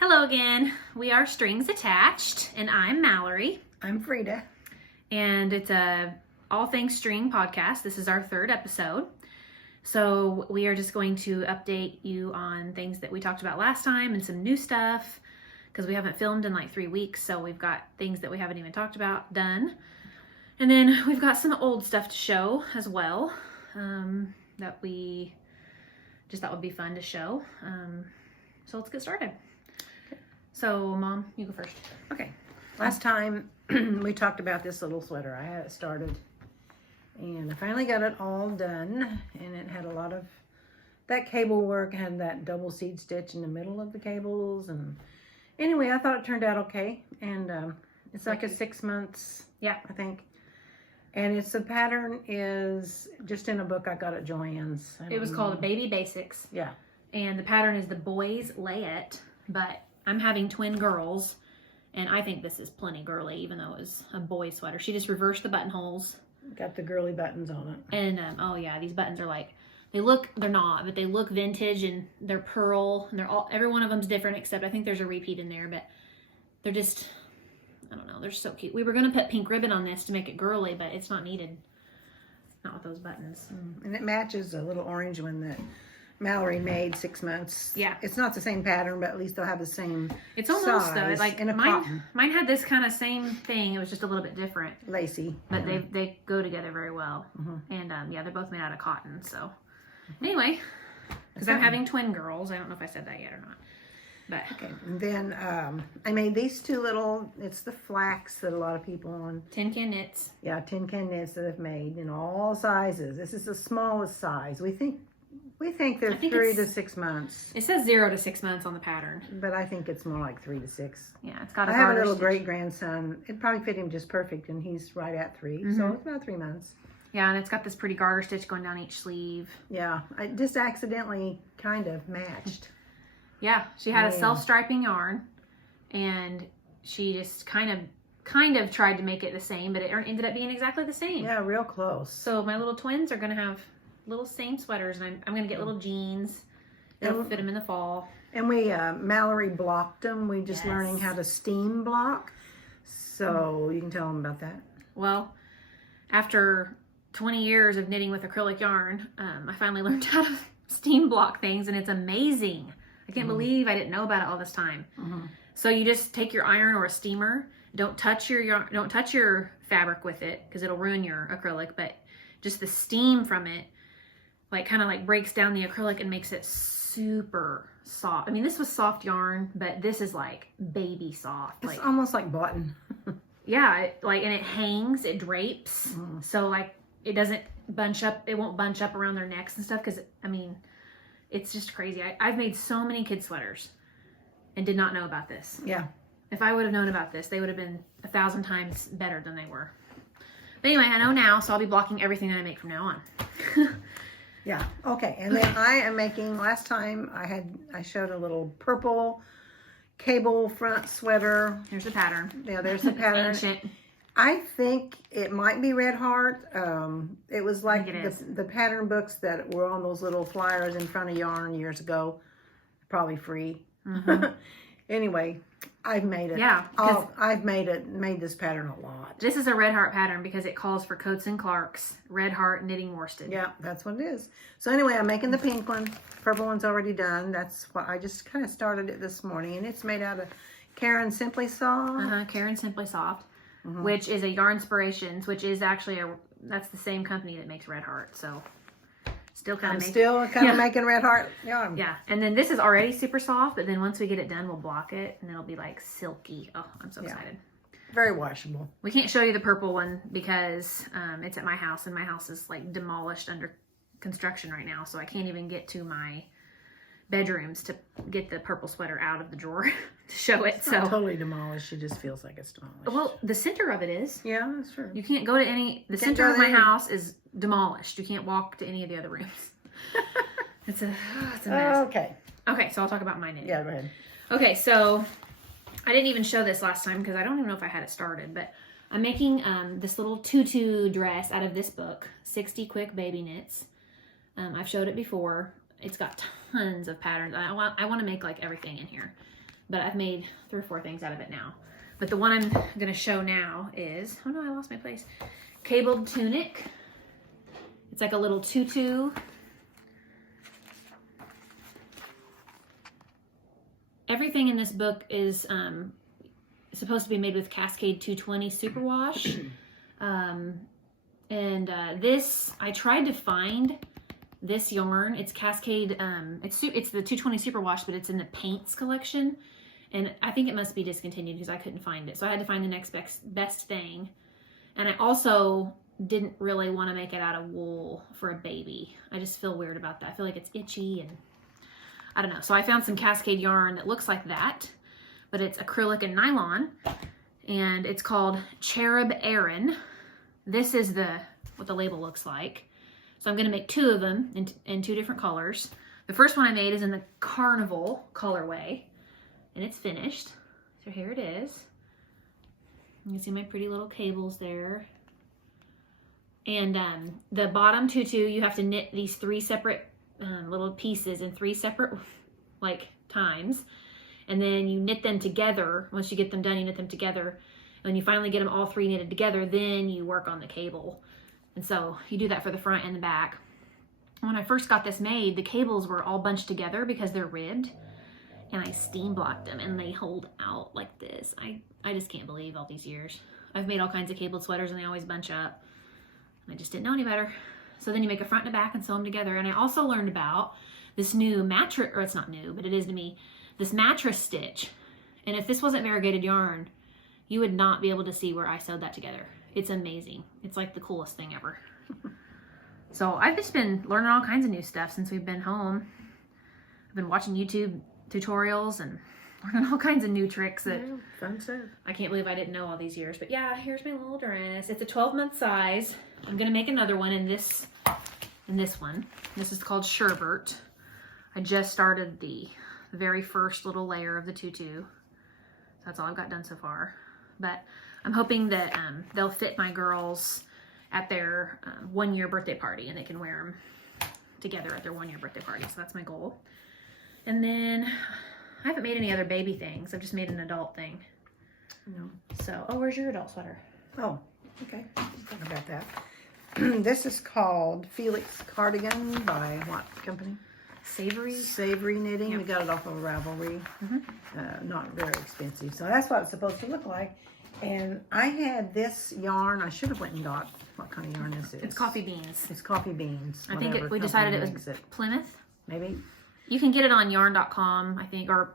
Hello again. We are Strings Attached, and I'm Mallory. I'm Frida. And it's a all things string podcast. This is our third episode. So we are just going to update you on things that we talked about last time and some new stuff because we haven't filmed in like 3 weeks. So we've got things that we haven't even talked about done. And then we've got some old stuff to show as well that we just thought would be fun to show. So let's get started. So, Mom, you go first. Okay. Last time we talked about this little sweater. I had it started and I finally got it all done, and it had a lot of that cable work, had that double seed stitch in the middle of the cables, and anyway, I thought it turned out okay. And it's like a 6 months, Yeah. I think. And the pattern is just in a book I got at Joann's. It was called Baby Basics. Yeah. And the pattern is the boys layette, but I'm having twin girls, and I think this is plenty girly, even though it was a boy sweater. She just reversed the buttonholes. Got the girly buttons on it. And, oh yeah, these buttons are like, they're not, but they look vintage, and they're pearl, and every one of them's different, except I think there's a repeat in there, but they're just, I don't know, they're so cute. We were going to put pink ribbon on this to make it girly, but it's not needed. Not with those buttons. And it matches a little orange one that Mallory made 6 months. Yeah. It's not the same pattern, but at least they'll have the same It's almost size like in a cotton. mine had this kind of same thing. It was just a little bit different. Lacy. But they go together very well. And yeah, they're both made out of cotton. So anyway, because I'm having twin girls. I don't know if I said that yet or not. But Okay. And then I made these two little, it's the flax that a lot of people on, tin can knits. yeah, tin can knits that have made in all sizes. This is the smallest size. We think they're I think 3 to 6 months, It says 0 to 6 months on the pattern. but I think it's more like 3 to 6. Yeah, it's got a I have a garter little stitch. great grandson. It'd probably fit him just perfect, and he's right at 3, so it's about 3 months. Yeah, and it's got this pretty garter stitch going down each sleeve. Yeah, I just accidentally kind of matched. Yeah, she had a Man. self-striping yarn, and she just kind of tried to make it the same, but it ended up being exactly the same. Yeah, real close. So my little twins are gonna have little same sweaters, and I'm gonna get little jeans. It'll fit them in the fall. And we, Mallory blocked them. We just Yes. learning how to steam block. So you can tell them about that. Well, after 20 years of knitting with acrylic yarn, I finally learned how to steam block things, and it's amazing. I can't believe I didn't know about it all this time. So you just take your iron or a steamer. Don't touch your yarn, don't touch your fabric with it because it'll ruin your acrylic. But just the steam from it, like kind of like breaks down the acrylic and makes it super soft. I mean, this was soft yarn, but this is like baby soft. It's Like almost like button. yeah, and it hangs, it drapes. So like it doesn't bunch up. It won't bunch up around their necks and stuff because I mean, it's just crazy. I've made so many kid sweaters and did not know about this. Yeah. If I would have known about this, they would have been 1,000 times better than they were. But anyway, I know now, so I'll be blocking everything that I make from now on. Yeah. Okay. And then I am making, last time I showed a little purple cable front sweater. Here's the pattern. Yeah, there's the pattern. Ancient. I think it might be Red Heart. It was like think it is. the pattern books that were on those little flyers in front of yarn years ago. Probably free. Anyway, I've made it. Yeah, I've made this pattern a lot. This is a Red Heart pattern because it calls for Coats and Clark's Red Heart knitting worsted. Yeah, that's what it is. So anyway, I'm making the pink one. Purple one's already done. That's what I just kind of started it this morning, and it's made out of Karen Simply Soft. Karen Simply Soft, which is a Yarn Inspirations, which is actually that's the same company that makes Red Heart. So still kind I'm of making. still kind of making Red Heart yarn. Yeah, and then this is already super soft, but then once we get it done, we'll block it, and it'll be like silky. Oh, I'm so excited. Very washable. We can't show you the purple one because it's at my house, and my house is like demolished under construction right now, so I can't even get to my bedrooms to get the purple sweater out of the drawer to show it. It's not totally demolished. It just feels like it's demolished. Well, the center of it is. Yeah, that's true. You can't go to any. The Can't center go of my there. house is demolished. You can't walk to any of the other rooms. It's a mess. Okay. Okay, so I'll talk about my knitting. Yeah, go ahead. Okay, so I didn't even show this last time because I don't even know if I had it started, but I'm making this little tutu dress out of this book, 60 Quick Baby Knits. I've showed it before. It's got tons of patterns. I want to make like everything in here. but I've made 3 or 4 things out of it now. But the one I'm going to show now is, oh no, I lost my place. Cabled Tunic. It's like a little tutu. Everything in this book is supposed to be made with Cascade 220 Superwash. This, I tried to find this yarn. It's Cascade, it's the 220 Superwash, but it's in the Paints collection. And I think it must be discontinued because I couldn't find it. So I had to find the next best thing. And I also didn't really want to make it out of wool for a baby. I just feel weird about that. I feel like it's itchy and I don't know. So I found some Cascade yarn that looks like that, but it's acrylic and nylon. And it's called Cherub Aran. This is what the label looks like. So I'm going to make 2 of them in 2 different colors. The first one I made is in the Carnival colorway. And it's finished. So here it is. You can see my pretty little cables there. And the bottom tutu, you have to knit these 3 separate little pieces in 3 separate times. And then you knit them together. Once you get them done, you knit them together. And when you finally get them all 3 knitted together, then you work on the cable. And so you do that for the front and the back. When I first got this made, the cables were all bunched together because they're ribbed. And I steam blocked them and they hold out like this. I just can't believe all these years. I've made all kinds of cabled sweaters and they always bunch up. And I just didn't know any better. So then you make a front and a back and sew them together. And I also learned about this new mattress, or it's not new, but it is to me, this mattress stitch. And if this wasn't variegated yarn, you would not be able to see where I sewed that together. It's amazing. It's like the coolest thing ever. So I've just been learning all kinds of new stuff since we've been home. I've been watching YouTube tutorials and learning all kinds of new tricks that fun stuff. I can't believe I didn't know all these years. But yeah, here's my little dress. It's a 12-month size. I'm gonna make another one in this one. This is called Sherbert. I just started the very first little layer of the tutu. So that's all I've got done so far. But I'm hoping that they'll fit my girls at their 1-year birthday party and they can wear them together at their 1-year birthday party. So that's my goal. And then I haven't made any other baby things. I've just made an adult thing. No. So, oh, where's your adult sweater? Oh, okay. Think about that. This is called Felix Cardigan by what company? Savory Knitting. Yep. We got it off of Ravelry. Not very expensive. So that's what it's supposed to look like. And I had this yarn. I should have went and got what kind of yarn this is. It's coffee beans. It's coffee beans. I think we decided it was Plymouth. Maybe. You can get it on yarn.com, I think, or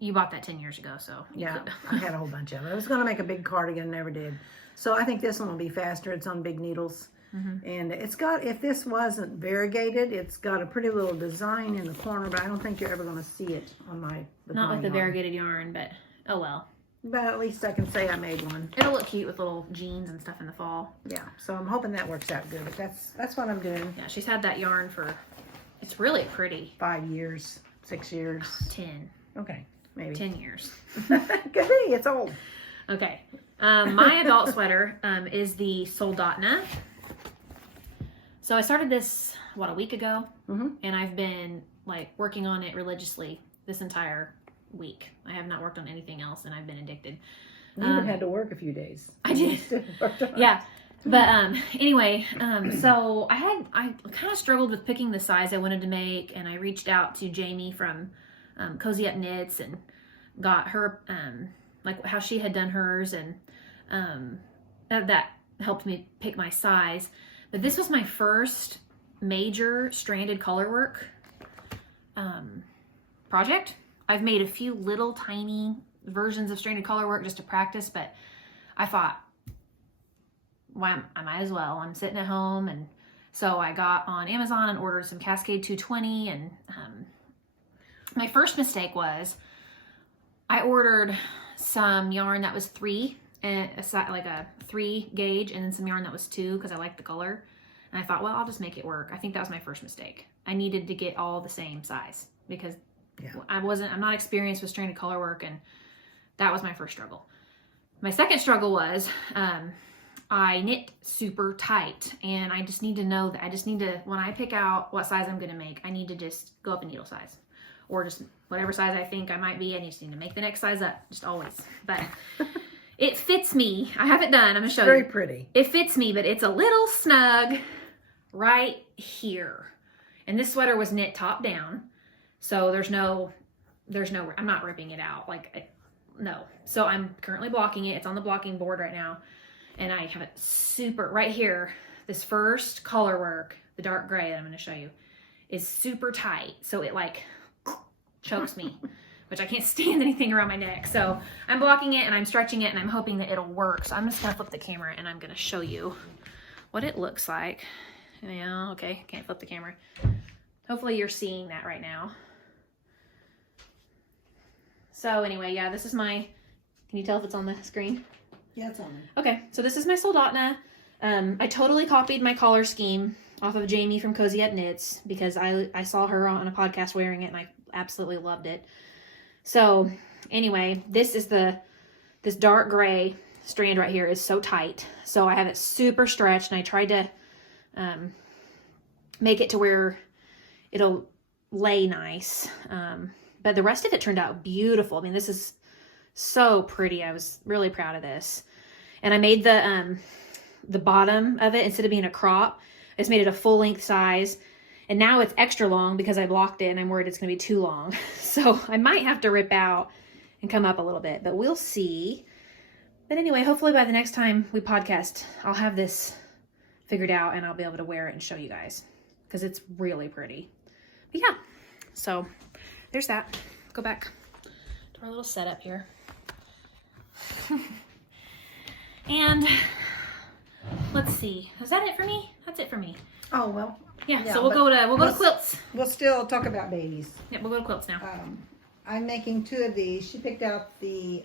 you bought that 10 years ago, so. Yeah, I had a whole bunch of it. I was going to make a big cardigan, never did. So I think this one will be faster. It's on big needles. And it's got, if this wasn't variegated, it's got a pretty little design in the corner, but I don't think you're ever going to see it on my Not with the variegated yarn, but oh well. But at least I can say I made one. It'll look cute with little jeans and stuff in the fall. Yeah, so I'm hoping that works out good. But that's what I'm doing. Yeah, she's had that yarn for, it's really pretty. 5 years, 6 years. 10. Okay, maybe. 10 years. Could be, it's old. Okay, my adult sweater is the Soldotna. So I started this, what, a week ago? And I've been working on it religiously this entire week. I have not worked on anything else and I've been addicted. You even had to work a few days. I did. Yeah. But anyway, so I kind of struggled with picking the size I wanted to make, and I reached out to Jamie from Cozy Up Knits and got her how she had done hers, and that helped me pick my size. But this was my first major stranded colorwork project. I've made a few little tiny versions of stranded colorwork just to practice, but I thought, well, I might as well. I'm sitting at home, and so I got on Amazon and ordered some Cascade 220, and my first mistake was I ordered some yarn that was 3, and like a 3 gauge, and then some yarn that was 2 because I liked the color, and I thought, well, I'll just make it work. I think that was my first mistake. I needed to get all the same size because I'm not experienced with stranded colorwork, and that was my first struggle. My second struggle was I knit super tight, and I just need to know that when I pick out what size I'm going to make, I need to just go up a needle size, or just whatever size I think I might be. I just need to make the next size up, just always. But it fits me. I have it done. I'm going to show you. Very pretty. It fits me, but it's a little snug right here. And this sweater was knit top down. So there's no, I'm not ripping it out. No. So I'm currently blocking it. It's on the blocking board right now. And I have it super, right here, this first color work, the dark gray that I'm going to show you, is super tight. So it like chokes me, which I can't stand anything around my neck. So I'm blocking it and I'm stretching it and I'm hoping that it'll work. So I'm just going to flip the camera and I'm going to show you what it looks like. Yeah, okay, can't flip the camera. Hopefully you're seeing that right now. So anyway, yeah, this is my, can you tell if it's on the screen? Yeah, it's on there. Okay, so this is my Soldotna. I totally copied my collar scheme off of Jamie from Cozy Up Knits because I saw her on a podcast wearing it and I absolutely loved it. So anyway, this is this dark gray strand right here is so tight. So I have it super stretched and I tried to make it to where it'll lay nice. But the rest of it turned out beautiful. I mean, this is so pretty. I was really proud of this. And I made the bottom of it, instead of being a crop, I just made it a full length size. And now it's extra long because I blocked it and I'm worried it's going to be too long. So I might have to rip out and come up a little bit, but we'll see. But anyway, hopefully by the next time we podcast, I'll have this figured out and I'll be able to wear it and show you guys because it's really pretty. But yeah, so there's that. Go back to our little setup here. And let's see. Is that it for me? That's it for me. Oh, well. Yeah, so we'll go to Quilts. We'll still talk about babies. Yeah, we'll go to Quilts now. I'm making 2 of these. She picked out the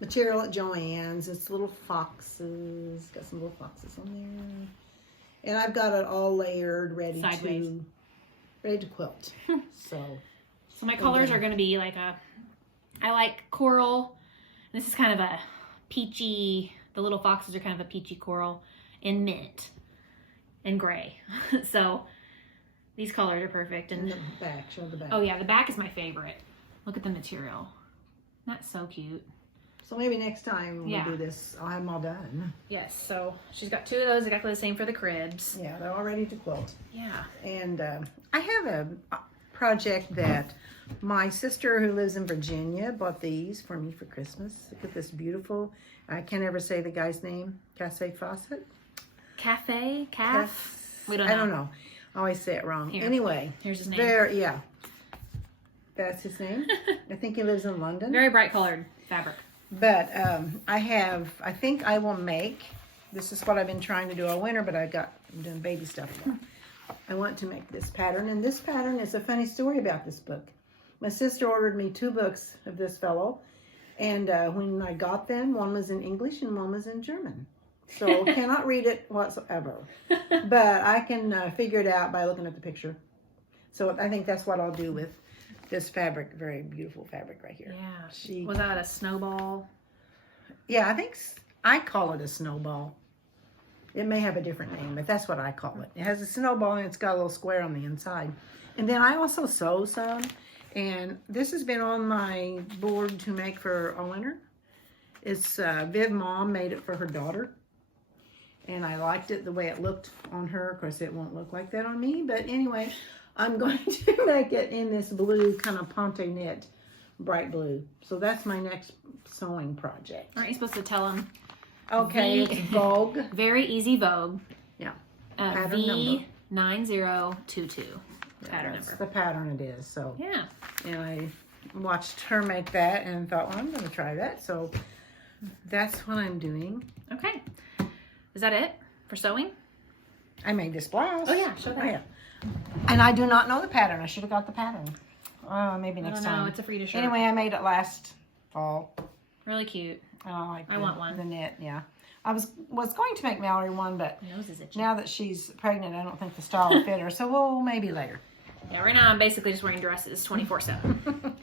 material at Joann's. It's little foxes. Got some little foxes on there. And I've got it all layered, ready Sideways. to quilt. So my colors are going to be like I like coral. This is kind of a peachy, the little foxes are kind of a peachy coral and mint and gray. So these colors are perfect. And the back, show the back. Oh yeah, the back is my favorite. Look at the material. That's so cute. So maybe next time we do this, I'll have them all done. Yes, so she's got 2 of those, exactly the same for the cribs. Yeah, they're all ready to quilt. Yeah. And I have a project that my sister who lives in Virginia bought these for me for Christmas. Look at this beautiful, I can't ever say the guy's name, Kaffe Fassett? We don't know. I don't know. I always say it wrong. Here. Anyway. Here's his name. Yeah. That's his name. I think he lives in London. Very bright colored fabric. But I think I will make, this is what I've been trying to do all winter, but I'm doing baby stuff now. I want to make this pattern, and this pattern is a funny story about this book. My sister ordered me 2 books of this fellow, and when I got them, one was in English and one was in German. So cannot read it whatsoever, but I can figure it out by looking at the picture. So I think that's what I'll do with this fabric, very beautiful fabric right here. Yeah. Was that a snowball? Yeah, I call it a snowball. It may have a different name, but that's what I call it. It has a snowball and it's got a little square on the inside. And then I also sew some, and this has been on my board to make for all winter. It's Viv Mom made it for her daughter. And I liked it the way it looked on her. Of course, it won't look like that on me. But anyway, I'm going to make it in this blue kind of ponte knit, bright blue. So that's my next sewing project. Aren't you supposed to tell them? Okay, it's Vogue. Very easy Vogue. Yeah. V9022. Pattern That's number. the pattern it is. So Yeah. and I watched her make that and thought, well, I'm going to try that. So that's what I'm doing. Okay. Is that it for sewing? I made this blouse. Oh yeah, show that. Oh, yeah. And I do not know the pattern. I should have got the pattern. Maybe next time. No, it's a Frida shirt. Anyway, I made it last fall. Really cute. I want one. The knit, yeah. I was going to make Mallory one, but My nose is itchy. now that she's pregnant, I don't think the style will fit her. So we'll maybe later. Yeah, right now I'm basically just wearing dresses 24/7.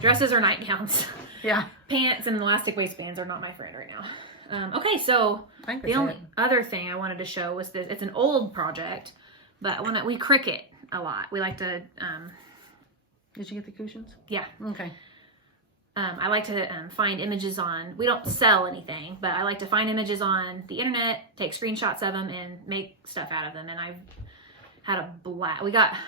Dresses or nightgowns. Yeah. Pants and elastic waistbands are not my friend right now. Okay, so I think the that's only it. other thing I wanted to show was that it's an old project, but we Cricut a lot. We like to Did you get the cushions? Yeah. Okay. I like to find images on, we don't sell anything, but I like to find images on the internet, take screenshots of them, and make stuff out of them. And I've had a blast.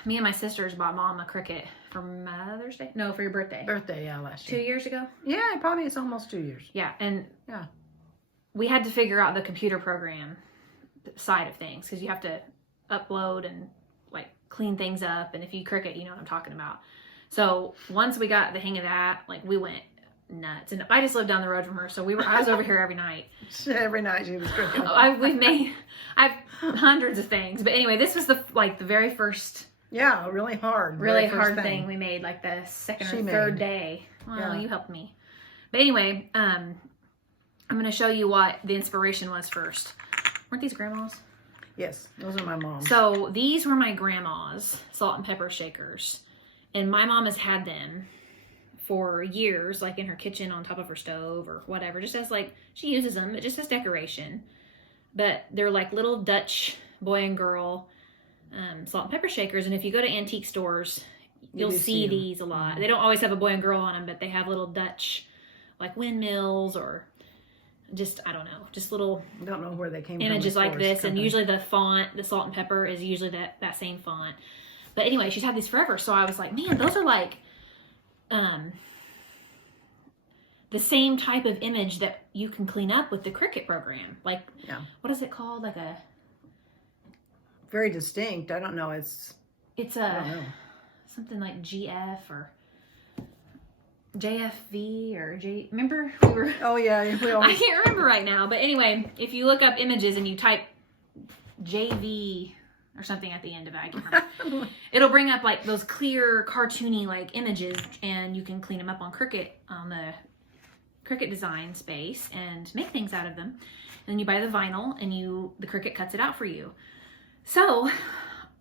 Me and my sisters bought Mom a Cricut for Mother's Day. No, for your birthday. Birthday, yeah, last year. 2 years ago? Yeah, probably it's almost 2 years. Yeah, and yeah, we had to figure out the computer program side of things, because you have to upload and like clean things up. And if you Cricut, you know what I'm talking about. So once we got the hang of that, like we went nuts. And I just lived down the road from her, so I was over here every night. Every night she was Cricut. I've hundreds of things, but anyway, this was the very first. Yeah, really hard thing we made, like the second or third day. Well, yeah. You helped me. But anyway, I'm going to show you what the inspiration was first. Weren't these grandma's? Yes, those are my mom's. So these were my grandma's salt and pepper shakers. And my mom has had them for years, like in her kitchen on top of her stove or whatever. Just as like, she uses them, just as decoration. But they're like little Dutch boy and girl salt and pepper shakers. And if you go to antique stores, you'll see these a lot. They don't always have a boy and girl on them, but they have little Dutch like windmills or just, I don't know, just little I don't know where they came images like this. And usually the font, the salt and pepper is usually that same font. But anyway, she's had these forever. So I was like, man, those are like the same type of image that you can clean up with the Cricut program. Like, what is it called? Like a... Very distinct. I don't know. It's something like GF or JFV or J... Remember? We were... Oh, yeah. I can't remember right now. But anyway, if you look up images and you type JV... or something at the end of it, I can't remember. It'll bring up like those clear cartoony like images, and you can clean them up on Cricut, on the Cricut design space, and make things out of them. And then you buy the vinyl, and the Cricut cuts it out for you. So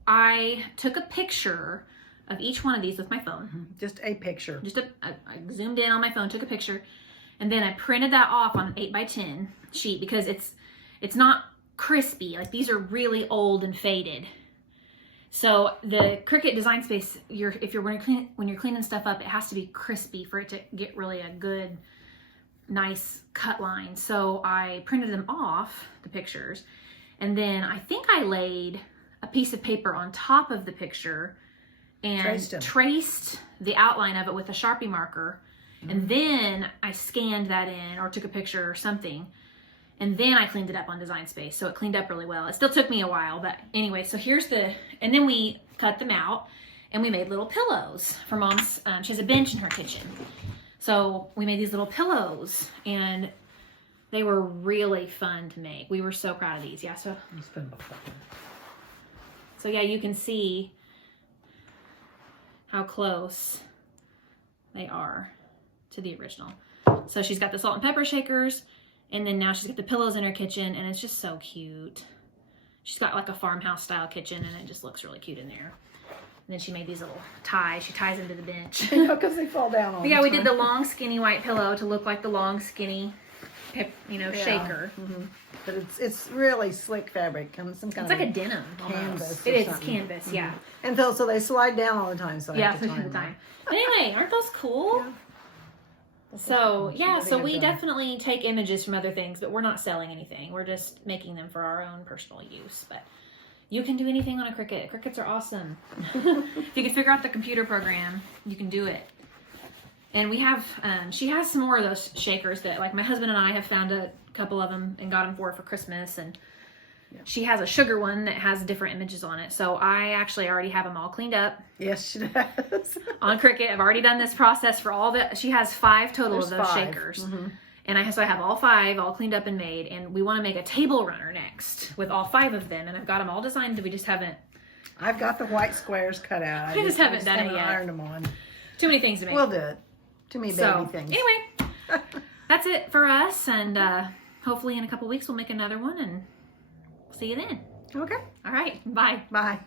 I took a picture of each one of these with my phone. Just a picture. I zoomed in on my phone, took a picture, and then I printed that off on an 8x10 sheet, because it's not crispy. Like, these are really old and faded. So the Cricut design space, when you're cleaning stuff up, it has to be crispy for it to get really a good, nice cut line. So I printed them off, the pictures, and then I think I laid a piece of paper on top of the picture and traced the outline of it with a Sharpie marker. And then I scanned that in, or took a picture or something. And then I cleaned it up on Design Space. So it cleaned up really well. It still took me a while, but anyway, so and then we cut them out and we made little pillows for Mom's, she has a bench in her kitchen. So we made these little pillows, and they were really fun to make. We were so proud of these. Yeah, so yeah, you can see how close they are to the original. So she's got the salt and pepper shakers, and then now she's got the pillows in her kitchen, and it's just so cute. She's got like a farmhouse style kitchen, and it just looks really cute in there. And then she made these little ties. She ties into the bench. Because they fall down all the time. We did the long skinny white pillow to look like the long skinny, shaker. Mm-hmm. But it's really slick fabric. It's like a denim canvas. It is canvas, mm-hmm. yeah. And so they slide down all the time. So yeah, all the time. But anyway, aren't those cool? Yeah. So we definitely take images from other things, but we're not selling anything. We're just making them for our own personal use. But you can do anything on a Cricut. Cricuts are awesome. If you can figure out the computer program, you can do it. And we have, she has some more of those shakers that, like, my husband and I have found a couple of them and got them for Christmas. And she has a sugar one that has different images on it. So I actually already have them all cleaned up. Yes, she does. On Cricut. I've already done this process for all the, she has 5 total of those shakers. Mm-hmm. And I have all 5 all cleaned up and made. And we want to make a table runner next with all 5 of them. And I've got them all designed. We just haven't. I've got the white squares cut out. I just haven't done it yet. Ironed them on. Too many things to make. We'll do it. Too many baby things. Anyway, that's it for us. And hopefully in a couple weeks we'll make another one. And see you then. Okay. All right. Bye. Bye.